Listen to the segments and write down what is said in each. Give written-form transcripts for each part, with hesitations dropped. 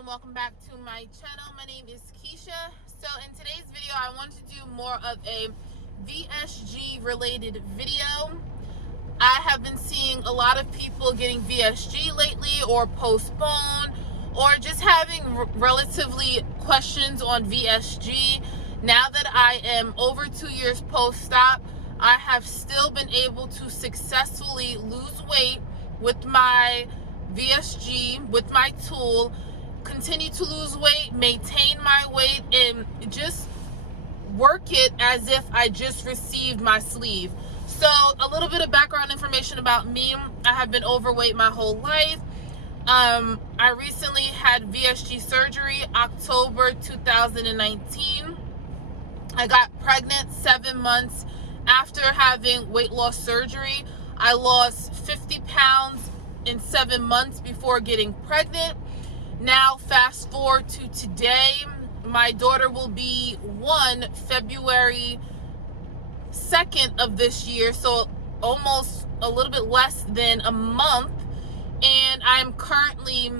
and welcome back to my channel. My name is Keisha. So in today's video I want to do more of a VSG related video. I have been seeing a lot of people getting VSG lately, or postpone, or just having relatively questions on VSG. Now that I am over 2 years post-op, I have still been able to successfully lose weight with my VSG, with my tool, continue to lose weight, maintain my weight, and just work it as if I just received my sleeve. So a little bit of background information about me. I have been overweight my whole life. I recently had VSG surgery, October 2019. I got pregnant 7 months after having weight loss surgery. I lost 50 pounds in 7 months before getting pregnant. Now fast forward to today, my daughter will be February 2nd of this year, so almost a little bit less than a month, and I'm currently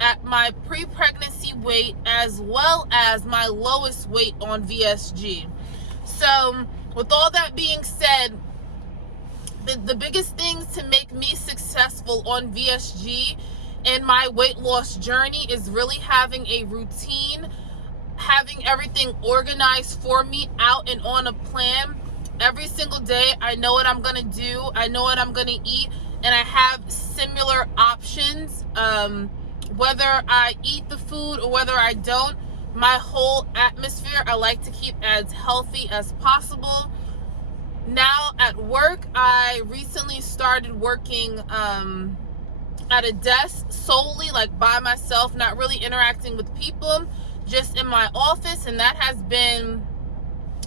at my pre-pregnancy weight as well as my lowest weight on VSG. So with all that being said, the biggest things to make me successful on VSG and my weight loss journey is really having a routine, having everything organized for me, out and on a plan. Every single day I know what I'm gonna do, I know what I'm gonna eat, and I have similar options. Whether I eat the food or whether I don't, my whole atmosphere I like to keep as healthy as possible. Now at work, I recently started working at a desk solely, like by myself, not really interacting with people, just in my office, and that has been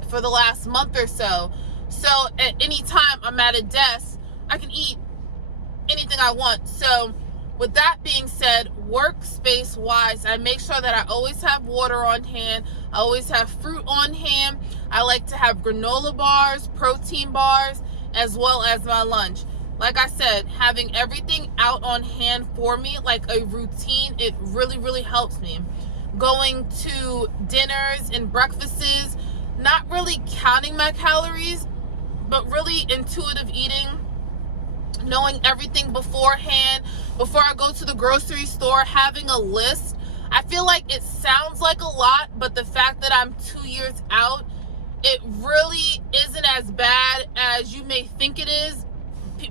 for the last month or so. So at any time I'm at a desk, I can eat anything I want. So with that being said, workspace wise, I make sure that I always have water on hand, I always have fruit on hand. I like to have granola bars, protein bars, as well as my lunch. Like I said, having everything out on hand for me, like a routine, it really helps me. Going to dinners and breakfasts, not really counting my calories, but really intuitive eating, knowing everything beforehand. Before I go to the grocery store, having a list. I feel like it sounds like a lot, but the fact that I'm 2 years out, it really isn't as bad as you may think it is,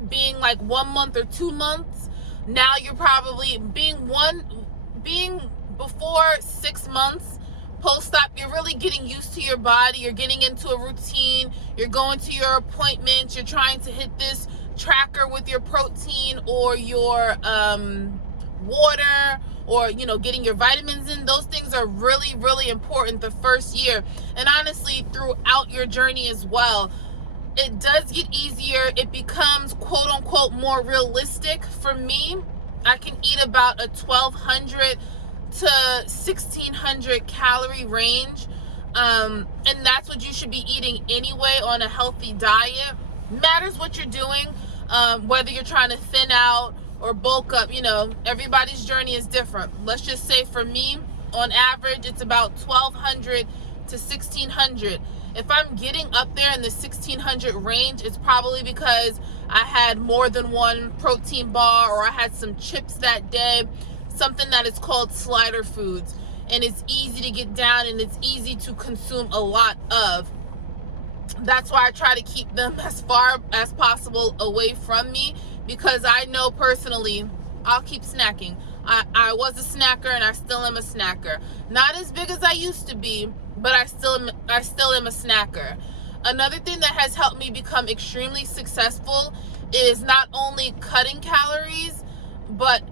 being like 1 month or 2 months. Now you're probably being before 6 months post-op, you're really getting used to your body, you're getting into a routine, you're going to your appointments, you're trying to hit this tracker with your protein or your water, or getting your vitamins in. Those things are really important the first year, and honestly throughout your journey as well. It does get easier, it becomes quote unquote more realistic. For me, I can eat about a 1200 to 1600 calorie range, and that's what you should be eating anyway on a healthy diet. Matters what you're doing, whether you're trying to thin out or bulk up. Everybody's journey is different. Let's just say for me, on average, it's about 1200 to 1600. If I'm getting up there in the 1600 range, it's probably because I had more than one protein bar, or I had some chips that day, something that is called slider foods, and it's easy to get down and it's easy to consume a lot of. That's why I try to keep them as far as possible away from me, because I know personally I'll keep snacking. I was a snacker and I still am a snacker. Not as big as I used to be, but I still am a snacker. Another thing that has helped me become extremely successful is not only cutting calories, but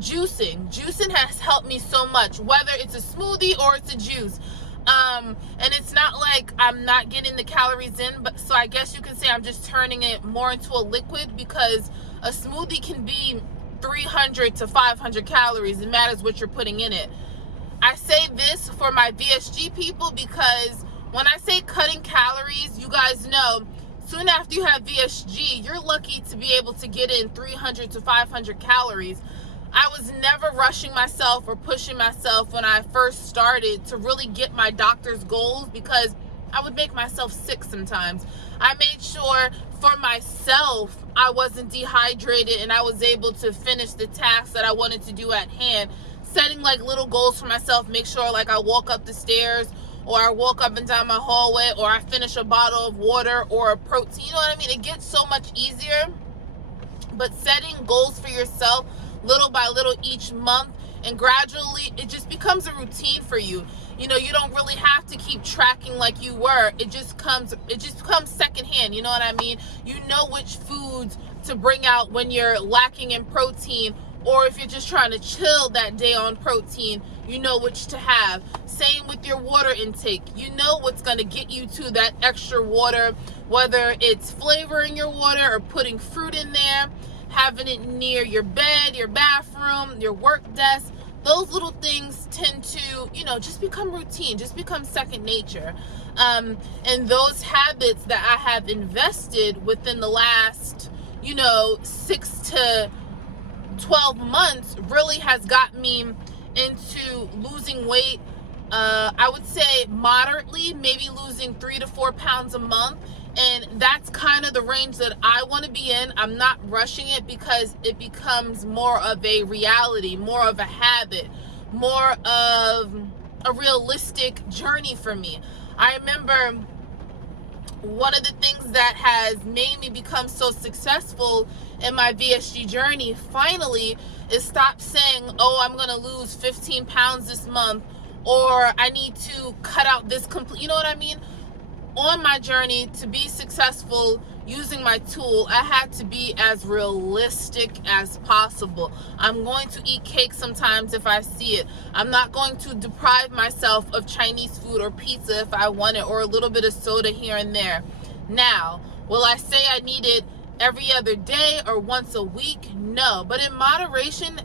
juicing has helped me so much, whether it's a smoothie or it's a juice. And it's not like I'm not getting the calories in, but so I guess you can say I'm just turning it more into a liquid, because a smoothie can be 300 to 500 calories. It matters what you're putting in it. I say this for my VSG people, because when I say cutting calories, you guys know, soon after you have VSG, you're lucky to be able to get in 300 to 500 calories. I was never rushing myself or pushing myself when I first started to really get my doctor's goals, because I would make myself sick sometimes. I made sure for myself I wasn't dehydrated and I was able to finish the tasks that I wanted to do at hand. Setting like little goals for myself, make sure like I walk up the stairs, or I walk up and down my hallway, or I finish a bottle of water or a protein. You know what I mean? It gets so much easier. But setting goals for yourself little by little each month, and gradually it just becomes a routine for you. You know, you don't really have to keep tracking like you were. It just comes secondhand. You know what I mean? You know which foods to bring out when you're lacking in protein, or if you're just trying to chill that day on protein, you know which to have. Same with your water intake. You know what's going to get you to that extra water, whether it's flavoring your water or putting fruit in there, having it near your bed, your bathroom, your work desk. Those little things tend to, you know, just become routine, just become second nature. And those habits that I have invested within the last, 6 to 12 months really has got me into losing weight. I would say moderately, maybe losing 3 to 4 pounds a month. And that's kind of the range that I want to be in. I'm not rushing it because it becomes more of a reality, more of a habit, more of a realistic journey for me. I remember one of the things that has made me become so successful in my VSG journey finally is stop saying, oh, I'm going to lose 15 pounds this month, or I need to cut out this complete, you know what I mean? On my journey to be successful using my tool, I had to be as realistic as possible. I'm going to eat cake sometimes if I see it. I'm not going to deprive myself of Chinese food or pizza if I want it, or a little bit of soda here and there. Now, will I say I need it every other day or once a week? No, but in moderation,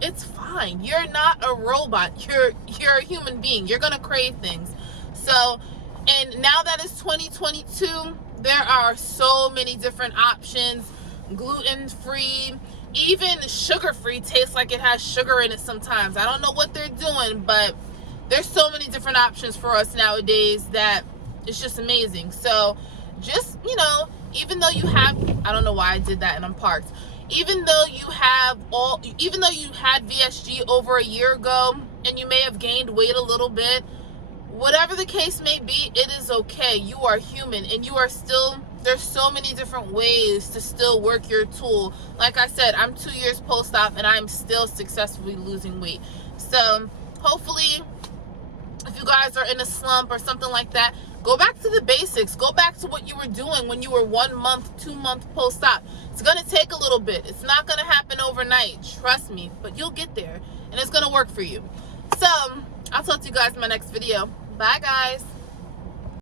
it's fine. You're not a robot. You're a human being. You're gonna crave things. So, and now that it's 2022, there are so many different options. Gluten-free, even sugar-free tastes like it has sugar in it sometimes. I don't know what they're doing, but there's so many different options for us nowadays that it's just amazing. So just, even though you have, I don't know why I did that and I'm parked. Even though you had VSG over a year ago and you may have gained weight a little bit, whatever the case may be, it is okay. You are human, and there's so many different ways to still work your tool. Like I said, I'm 2 years post-op and I'm still successfully losing weight. So hopefully, if you guys are in a slump or something like that, go back to the basics. Go back to what you were doing when you were 1 month, 2 month post-op. It's going to take a little bit. It's not going to happen overnight. Trust me, but you'll get there and it's going to work for you. So I'll talk to you guys in my next video. Bye, guys.